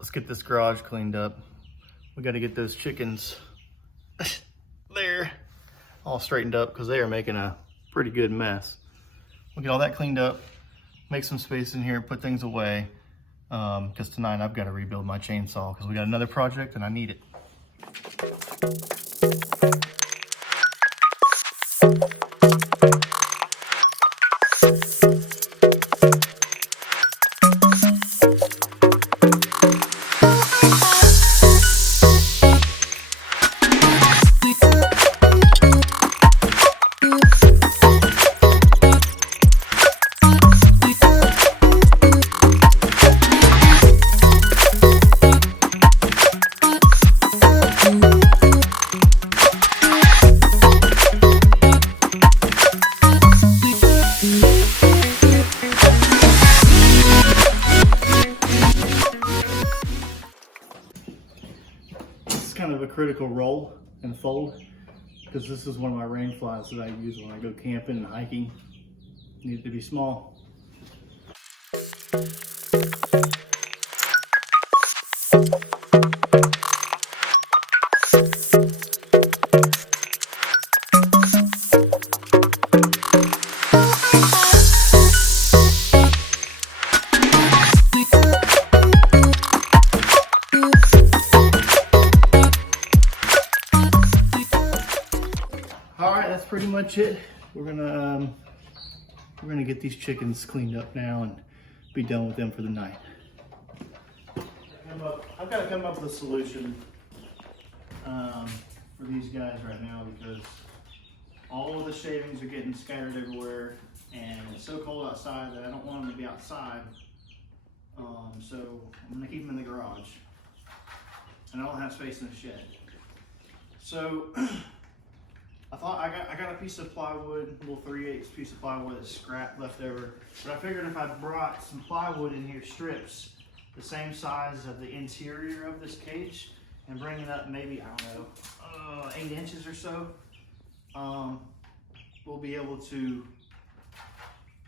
let's get this garage cleaned up. We got to get those chickens there all straightened up because they are making a pretty good mess. We'll get all that cleaned up, make some space in here, put things away, because tonight I've got to rebuild my chainsaw because we got another project and I need it. Kind of a critical roll and fold because this is one of my rain flies that I use when I go camping and hiking. Need to be small. That's pretty much it. We're gonna get these chickens cleaned up now and be done with them for the night. I've got to come up with a solution for these guys right now because all of the shavings are getting scattered everywhere and it's so cold outside that I don't want them to be outside. So I'm gonna keep them in the garage and I don't have space in the shed. So I thought I got a piece of plywood, a little 3/8 piece of plywood that's scrap left over. But I figured if I brought some plywood in here, strips, the same size of the interior of this cage, and bring it up maybe, I don't know, 8 inches or so, we'll be able to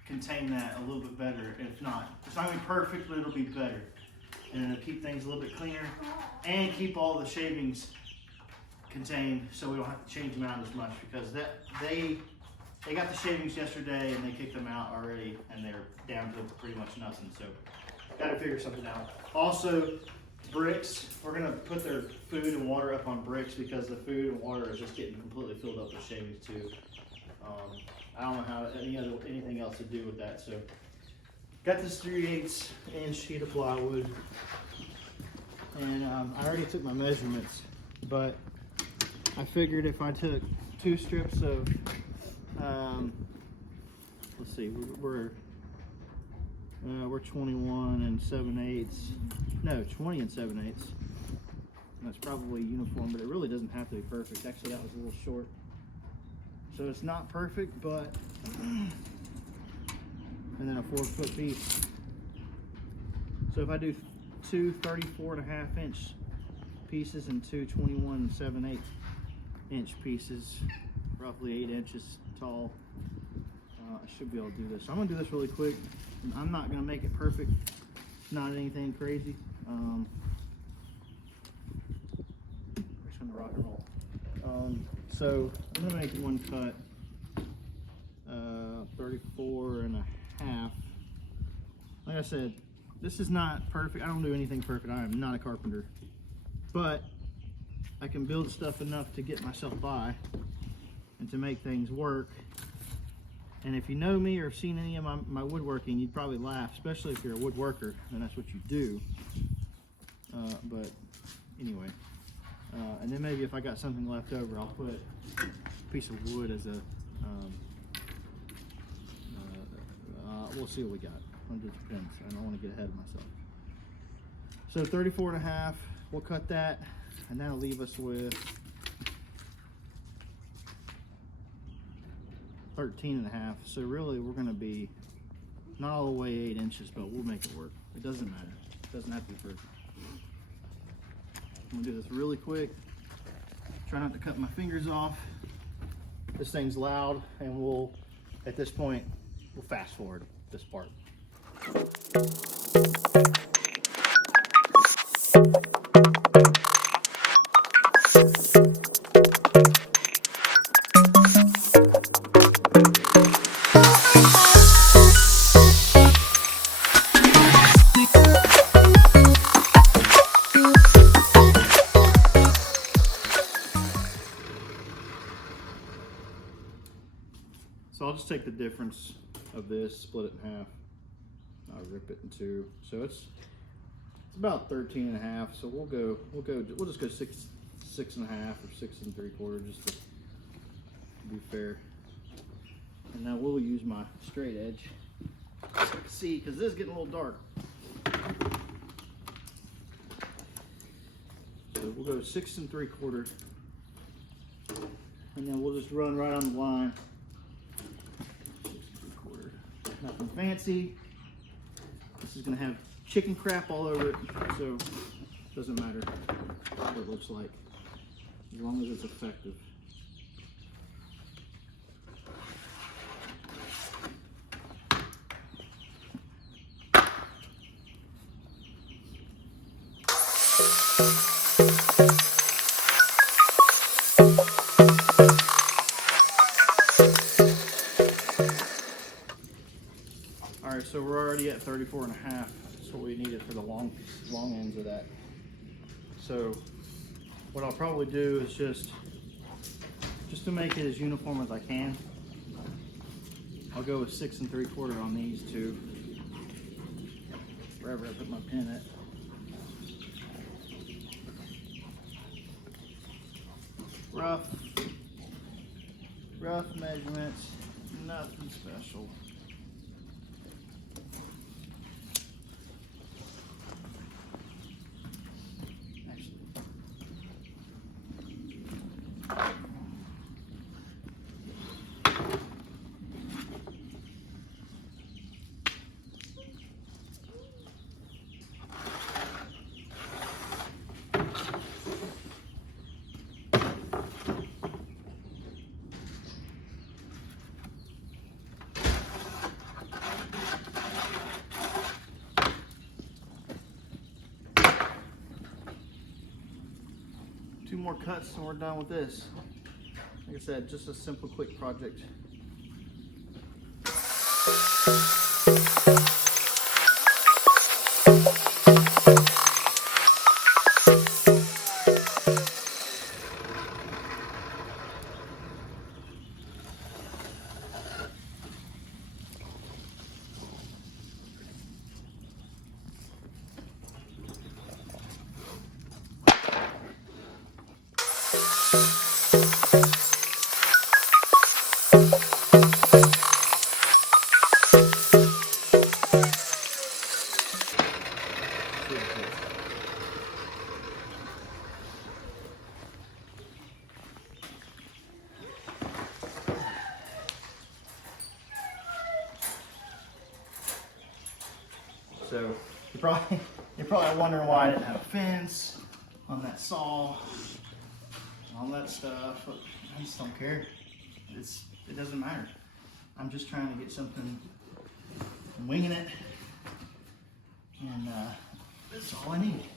contain that a little bit better. If not, it's not gonna be perfect, but it'll be better. And it'll keep things a little bit cleaner and keep all the shavings contained so we don't have to change them out as much because they got the shavings yesterday and they kicked them out already and they're down to pretty much nothing, so got to figure something out. Also, bricks, we're going to put their food and water up on bricks because the food and water is just getting completely filled up with shavings too. I don't know how anything else to do with that, so got this 3/8 inch sheet of plywood and I already took my measurements, but I figured if I took 2 strips of, let's see, we're 21 and 7/8, no, 20 and 7/8. That's probably uniform, but it really doesn't have to be perfect. Actually, that was a little short. So it's not perfect, but, and then a 4-foot piece. So if I do 2 34.5 inch pieces and 2 21 7/8 inch pieces, roughly 8 inches tall, I should be able to do this. I'm gonna do this really quick. I'm not gonna make it perfect, not anything crazy. We're just gonna rock and roll. So I'm gonna make one cut, 34.5. Like I said, this is not perfect. I don't do anything perfect. I am not a carpenter, but I can build stuff enough to get myself by and to make things work. And if you know me or have seen any of my woodworking, you'd probably laugh, especially if you're a woodworker and that's what you do. But anyway, and then maybe if I got something left over, I'll put a piece of wood as a, we'll see what we got. It depends. I don't want to get ahead of myself. So 34.5, we'll cut that. And that'll leave us with 13.5. So really we're gonna be not all the way 8 inches, but we'll make it work. It doesn't matter. It doesn't have to be perfect. I'm gonna do this really quick. Try not to cut my fingers off. This thing's loud and we'll, at this point, we'll fast forward this part. take the difference of this, split it in half. I'll rip it in two. So it's about 13 and a half. So we'll just go 6 and a half or 6 3/4 just to be fair. And now we'll use my straight edge. See, because this is getting a little dark. So we'll go 6 3/4. And then we'll just run right on the line. 6 3/4. Nothing fancy. This is gonna have chicken crap all over it, so it doesn't matter what it looks like, as long as it's effective. All right, so we're already at 34 and a half. That's what we needed for the long ends of that. So what I'll probably do is just to make it as uniform as I can, I'll go with 6 3/4 on these two. Wherever I put my pin at. Rough measurements, nothing special. Two more cuts and we're done with this. Like I said, just a simple, quick project. So you're probably wondering why I didn't have a fence on that saw, all that stuff. I just don't care. It doesn't matter. I'm just trying to get something. I'm winging it, and that's all I need.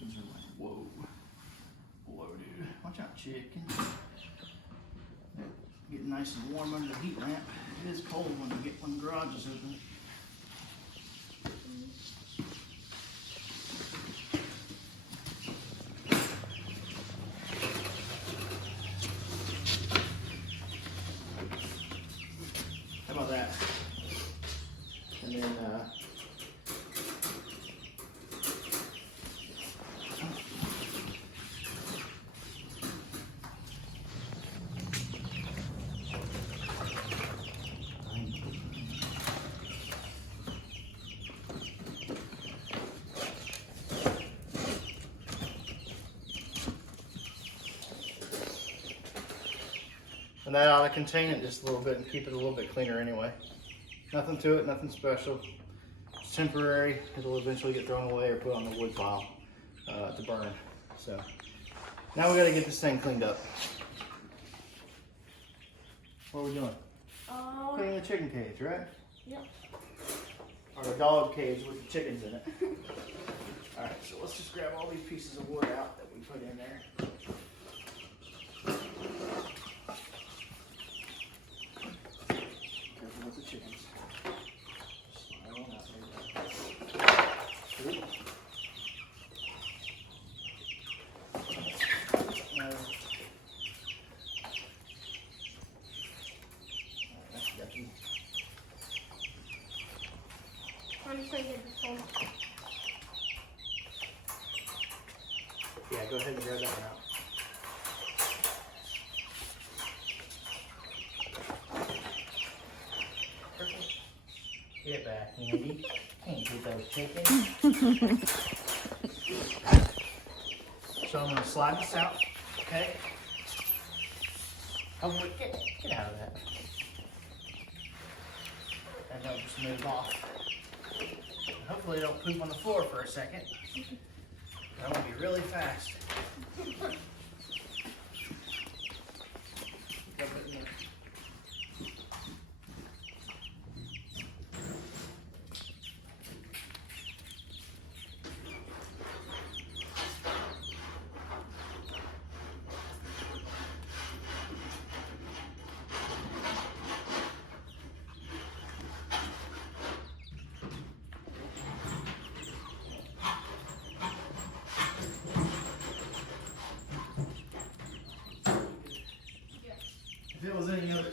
These are like, whoa, dude. Watch out, chicken. Getting nice and warm under the heat lamp. It is cold when the garage is open. How about that? And then and that ought to contain it just a little bit and keep it a little bit cleaner anyway. Nothing to it, nothing special. It's temporary. It'll eventually get thrown away or put on the wood pile to burn. So now we got to get this thing cleaned up. What are we doing? Cleaning the chicken cage, right? Yep. Or the dog cage with the chickens in it. All right, so let's just grab all these pieces of wood out that we put in there. Careful with the chickens. Slide on out there. Ooh. already showed you before. Yeah, go ahead and grab that one out. Perfect. Get back, Andy. Can't get those chickens. So I'm gonna slide this out, okay? Oh, get out of that. And they'll just move off. Hopefully they don't poop on the floor for a second. That will be really fast.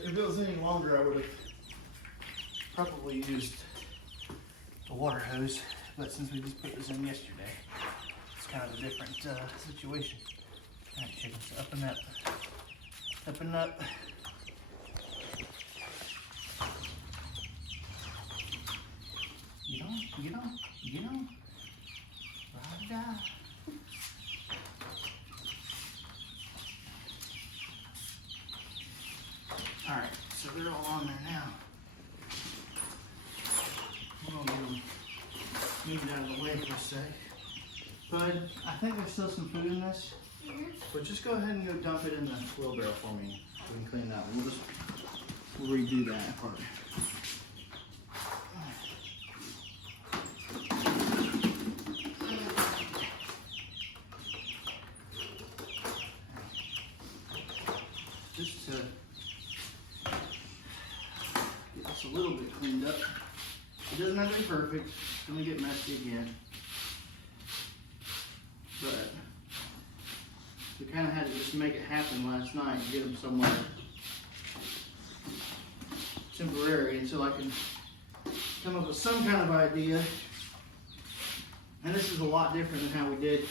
If it was any longer, I would have probably used the water hose. But since we just put this in yesterday, it's kind of a different situation. All right, chickens, up and up, up and up. Get on, get on, get on. Ride-a-die. All right, so they're all on there now. We're gonna get them moved out of the way for a sec. Bud, I think there's still some food in this, but just go ahead and go dump it in the wheelbarrow for me. We can clean that. We'll redo that part. Just to get this a little bit cleaned up. It doesn't have to be perfect. It's gonna get messy again. But we kind of had to just make it happen last night and get them somewhere temporary until I can come up with some kind of idea. And this is a lot different than how we did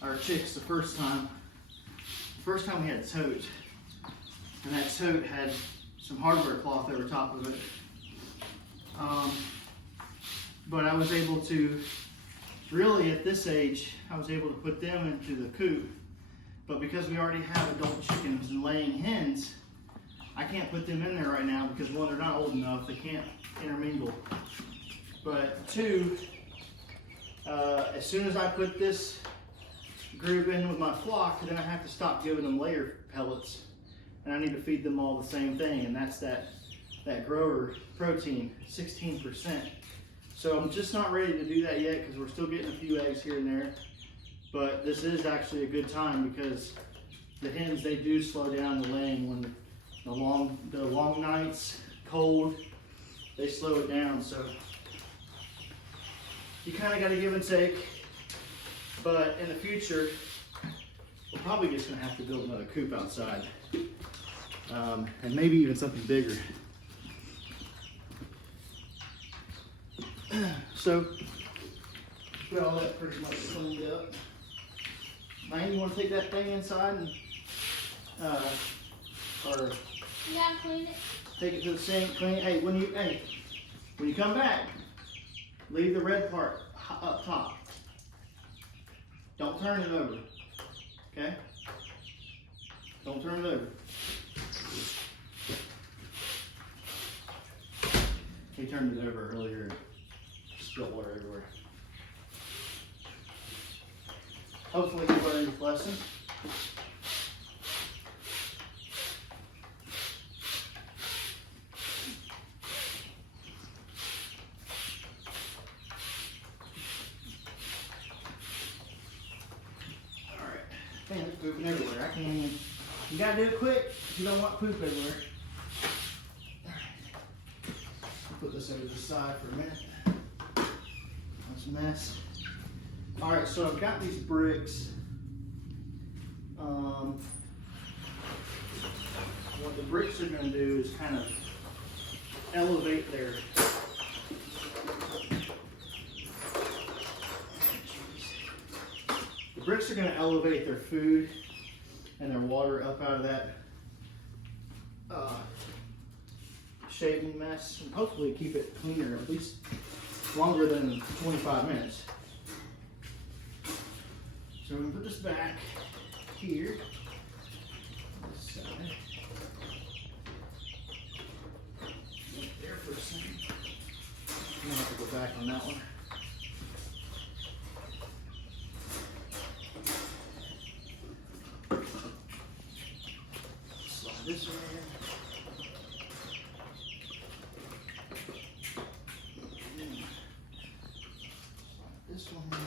our chicks the first time. The first time we had tote, and that tote had some hardware cloth over top of it. But I was able to, really at this age, I was able to put them into the coop. But because we already have adult chickens and laying hens, I can't put them in there right now because one, they're not old enough, they can't intermingle. But two, as soon as I put this group in with my flock, then I have to stop giving them layer pellets. And I need to feed them all the same thing, and that's that grower protein, 16%. So I'm just not ready to do that yet because we're still getting a few eggs here and there. But this is actually a good time because the hens, they do slow down the laying when the long nights, cold, they slow it down. So you kind of got to give and take. But in the future, we're probably just going to have to build another coop outside. And maybe even something bigger. So, got all that pretty much cleaned up. Man, you want to take that thing inside and, or Yeah, clean it. take it to the sink, clean it. Hey, when you come back, leave the red part up top. Don't turn it over, okay? Don't turn it over. He turned it over earlier. Spilled water everywhere. Hopefully you learned this lesson. Alright. Man, it's pooping everywhere. I can't even. You gotta do it quick if you don't want poop everywhere. Put this over to the side for a minute. That's a mess. Alright, so I've got these bricks. What the bricks are going to do is kind of elevate bricks are going to elevate their food and their water up out of that shaving mess, and hopefully keep it cleaner at least longer than 25 minutes. So we're going to put this back here. This side. There for a second. I'm going to have to go back on that one. Slide this one in. This one there.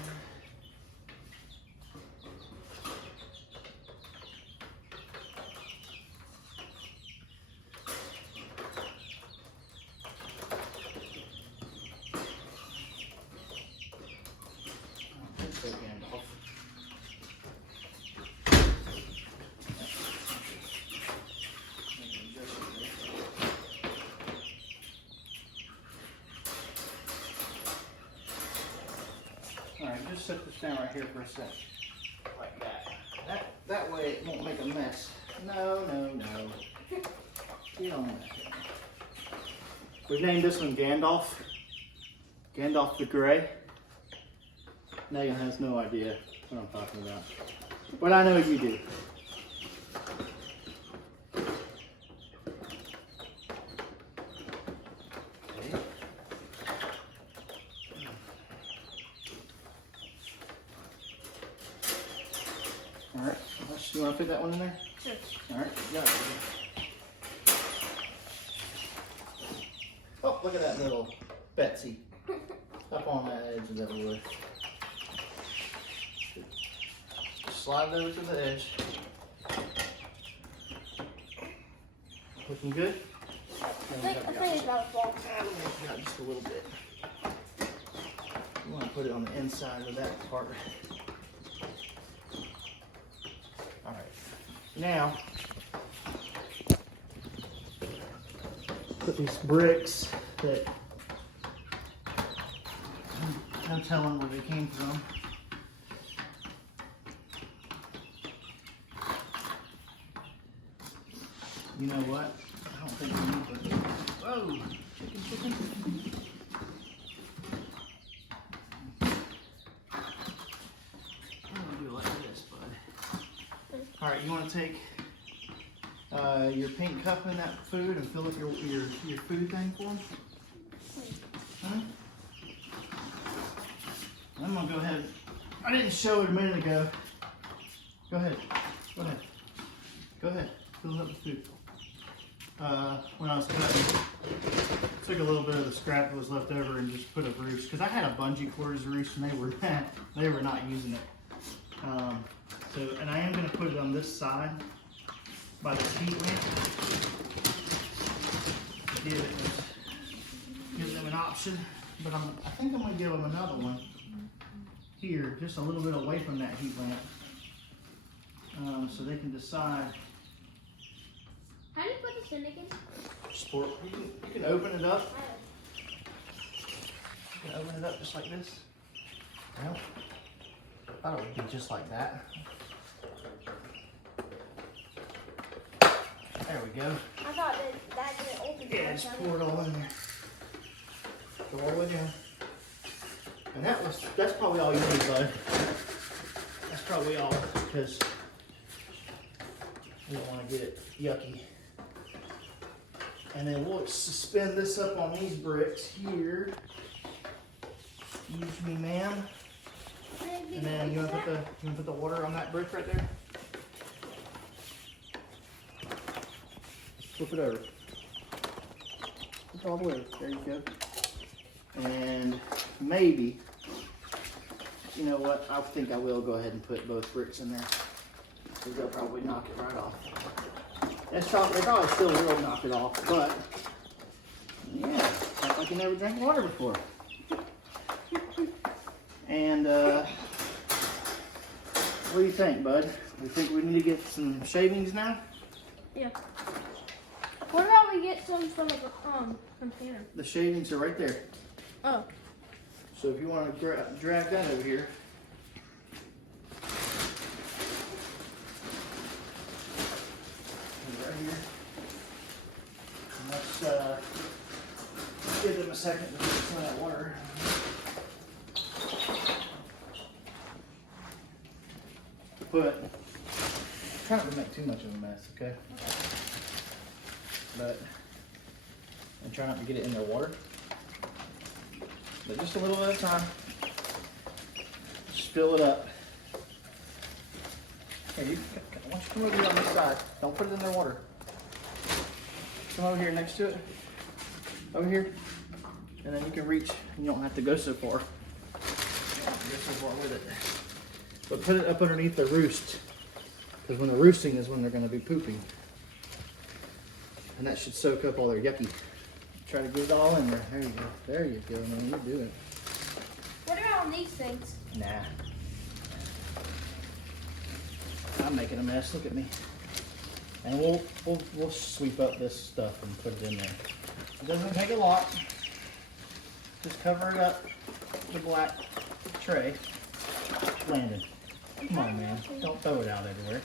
Let's go Gandalf. Alright, just set this down right here for a sec. Like that. That way it won't make a mess. No. You don't want that. We've named this one Gandalf. Gandalf the Grey. Megan has no idea what I'm talking about. But I know you do. Okay. Alright, you want to fit that one in there? Sure. Alright, got it. Oh, look at that little Betsy up on that edge of that wood. Slide it over to the edge. Looking good? I think it's about to fall. Got just a little bit. You want to put it on the inside of that part. Alright. Now, put these bricks that no telling where they came from. You know what? I don't think we need to. Whoa! Chicken. I'm gonna do it like this, bud. Alright, you want to take your pink cup in that food and fill up your food thing for them? Huh? I'm gonna go ahead. I didn't show it a minute ago. Go ahead. Fill it up with food. When I was cutting, took a little bit of the scrap that was left over and just put a roost, because I had a bungee cord as a roost and they were not using it. And I am going to put it on this side by the heat lamp. Give them an option, but I think I'm going to give them another one here, just a little bit away from that heat lamp, so they can decide. How do you put this in again? Sport. You can open it up. You can open it up just like this. Well, I thought it would be just like that. There we go. I thought that didn't open. Yeah, just pour it all in there. Go all the way down. And that's probably all you need, bud. That's probably all, because we don't want to get it yucky. And then we'll suspend this up on these bricks here. Excuse me, ma'am. And then you want to put the water on that brick right there? Flip it over. Flip all the way. There you go. And maybe, you know what? I think I will go ahead and put both bricks in there, because they'll probably knock it right off. They probably still will knock it off, but yeah, it's like you never drank water before. And what do you think, bud? You think we need to get some shavings now? Yeah. What about we get some from a container? The shavings are right there. Oh. So if you want to drag that over here. here. And let's give them a second to get some of that water. But try not to make too much of a mess, okay? But and try not to get it in their water. But just a little at a time. Just fill it up. Here, why don't you come over here on this side? Don't put it in their water. Come over here next to it. Over here. And then you can reach, you don't have to go so far. Go so far with it. But put it up underneath the roost. Because when they're roosting is when they're going to be pooping. And that should soak up all their yucky. Try to get it all in there. There you go. There you go, man. You do it. What about on these things? Nah. I'm making a mess. Look at me. And we'll sweep up this stuff and put it in there. It doesn't take a lot. Just cover it up with the black tray. Landon, come on, man. Don't throw it out everywhere.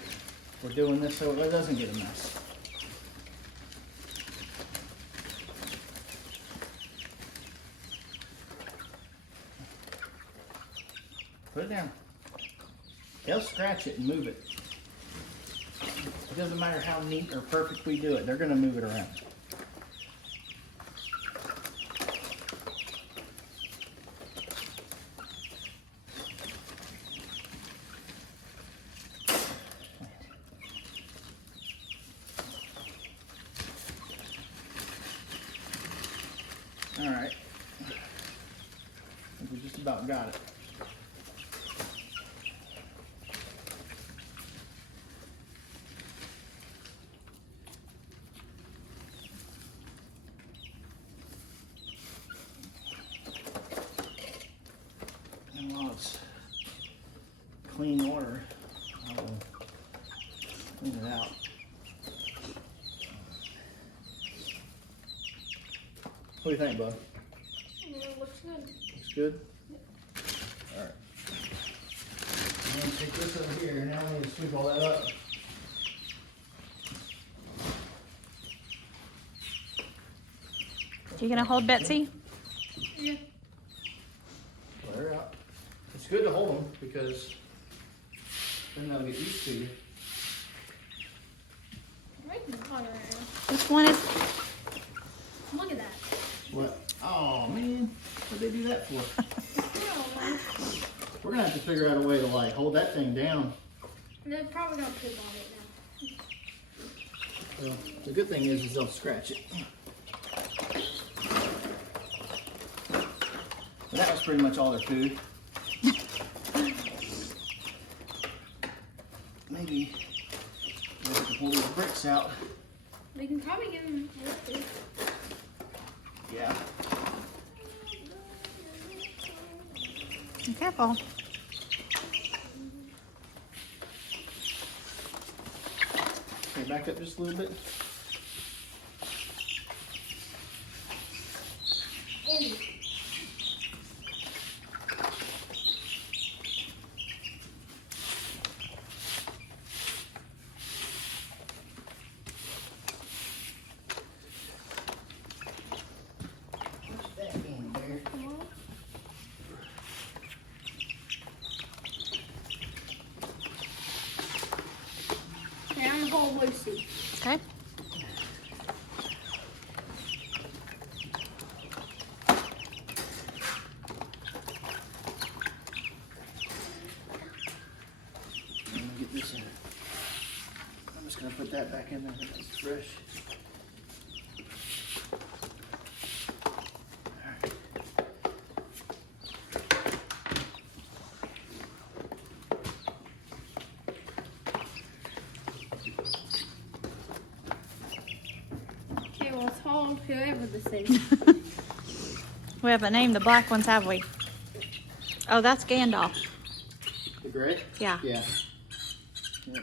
We're doing this so it doesn't get a mess. Put it down. They'll scratch it and move it. It doesn't matter how neat or perfect we do it. They're going to move it around. All right. I think we just about got it. And while it's clean water, I will clean it out. What do you think, bud? It looks good. Looks good? All right. I'm going to take this over here. Now we need to sweep all that up. You gonna hold Betsy? Yeah. Let her out. It's good to hold them because then they'll get used to you. Making water right Which one is? now. Look at that. What? Oh man, what'd they do that for? We're gonna have to figure out a way to like hold that thing down. They're probably gonna poop on it now. Well, the good thing is they'll scratch it. But that was pretty much all their food. Maybe we have to pull these bricks out. We can probably give them more food. Yeah. Be careful. Okay, back up just a little bit. Andy. Put that in there. Okay, I'm gonna hold Lucy. Okay. I'm gonna get this in. I'm just gonna put that back in there. That's fresh. Alright. Okay, well, let's hold whoever this is. We haven't named the black ones, have we? Oh, that's Gandalf. The gray? Yeah. Yeah. Yeah.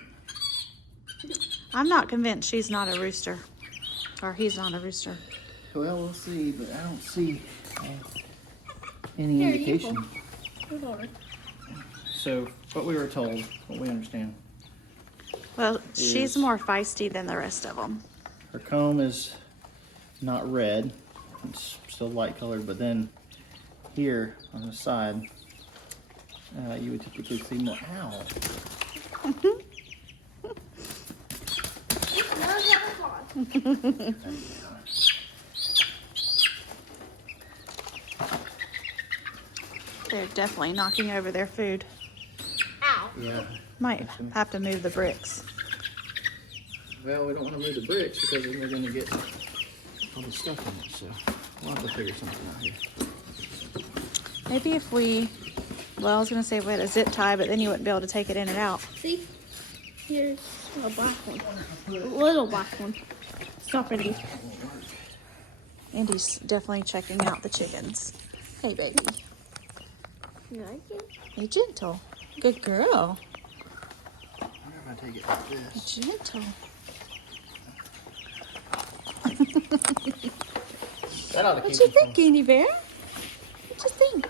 I'm not convinced she's not a rooster. Or he's not a rooster. Well, we'll see, but I don't see any Here, you indication. Hold on. So, what we were told, what we understand, Well, she's is- more feisty than the rest of them. Her comb is not red. It's still light colored, but then here on the side, you would typically see more. Ow. They're definitely knocking over their food. Ow. Yeah. Might have to move the bricks. Well, we don't want to move the bricks because then we're going to get all the stuff in it. So we'll have to figure something out here. Maybe if we, well, I was gonna say we had a zip tie, but then you wouldn't be able to take it in and out. See? Here's a black one. A little black one. Stop, Randy. Andy's definitely checking out the chickens. Hey, baby. You like it? Be gentle. Good girl. I wonder if I take it like this. Gentle. That ought to What keep you them think, Andy Bear? What you think?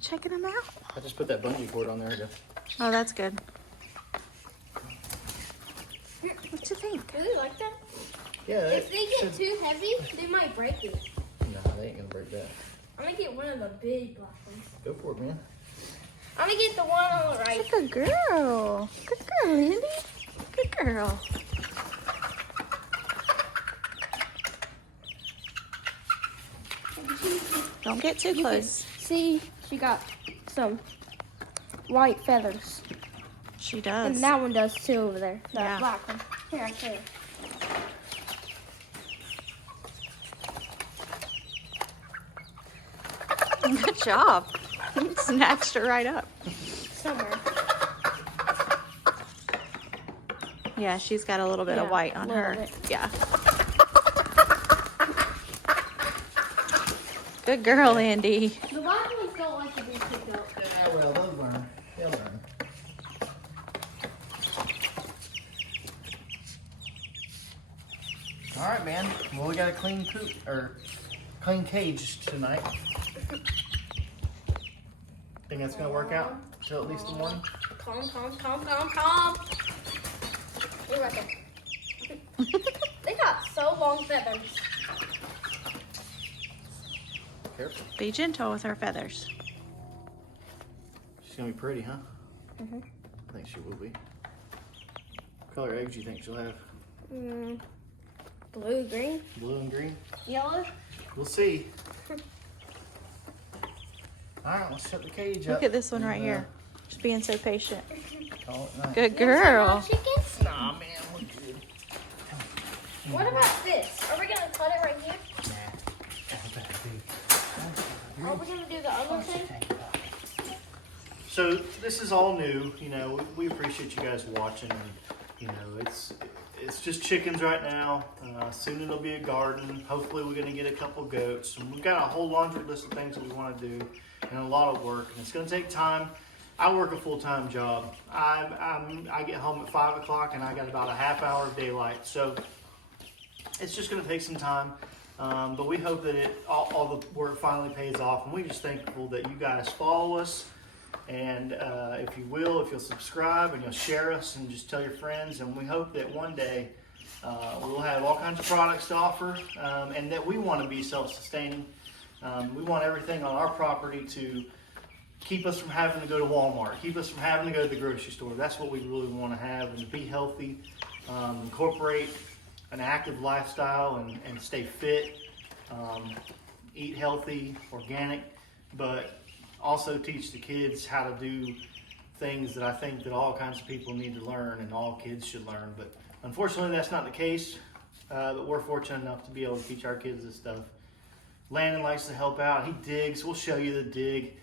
Checking them out? I just put that bungee cord on there to. Oh, that's good. What you think? Really like that? Yeah. If they get too heavy, they might break it. Nah, they ain't gonna break that. I'm gonna get one of the big black ones. Go for it, man. I'm gonna get the one on the right. Good girl. Good girl, Andy. Good girl. Don't get too close. See, she got some white feathers. She does. And that one does too over there. That Yeah. black one. Here, I show you. Good job. Snatched her right up. Somewhere. Yeah, she's got a little bit of Yeah, white on little her. bit. Yeah. Good girl, Andy. The black ones don't like to be picked up. Yeah, well, they'll learn. They'll learn. All right, man. Well, we got a clean coop or clean cage tonight. Think that's gonna work out till at least the morning? Calm. Look right there. They got so long feathers. Careful. Be gentle with her feathers. She's gonna be pretty, huh? Mhm. I think she will be. What color eggs do you think she'll have? Blue, green, Blue and green? yellow. We'll see. All right, let's set the cage up. Look at this one right and, here. Just being so patient. Call it night. Good girl. Chickens? Nah, man, we're good. What about this? Are we gonna cut it right here? Are we gonna do the other thing? So this is all new. You know, we appreciate you guys watching, and you know, it's just chickens right now. Soon it'll be a garden. Hopefully, we're gonna get a couple goats, and we've got a whole laundry list of things that we want to do, and a lot of work, and it's gonna take time. I work a full-time job. I get home at 5 o'clock, and I got about a half hour of daylight. So it's just gonna take some time. But we hope that all the work finally pays off, and we're just thankful that you guys follow us. And if you'll subscribe and you'll share us and just tell your friends. And we hope that one day we'll have all kinds of products to offer, and that we want to be self-sustaining. We want everything on our property to keep us from having to go to Walmart, keep us from having to go to the grocery store. That's what we really want to have, and to be healthy, incorporate an active lifestyle and stay fit, eat healthy, organic, but also teach the kids how to do things that I think that all kinds of people need to learn and all kids should learn. But unfortunately, that's not the case. But we're fortunate enough to be able to teach our kids this stuff. Landon likes to help out. He digs. We'll show you the dig.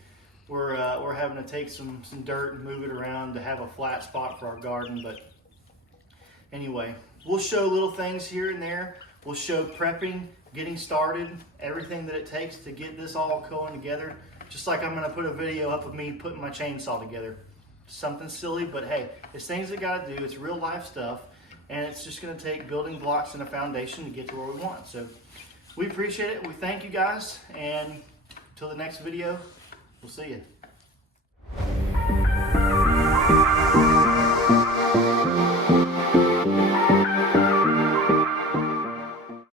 We're having to take some dirt and move it around to have a flat spot for our garden. But anyway, we'll show little things here and there. We'll show prepping, getting started, everything that it takes to get this all going together. Just like I'm gonna put a video up of me putting my chainsaw together. Something silly, but hey, it's things that gotta do. It's real life stuff, and it's just gonna take building blocks and a foundation to get to where we want. So we appreciate it. We thank you guys, and until the next video, we'll see you.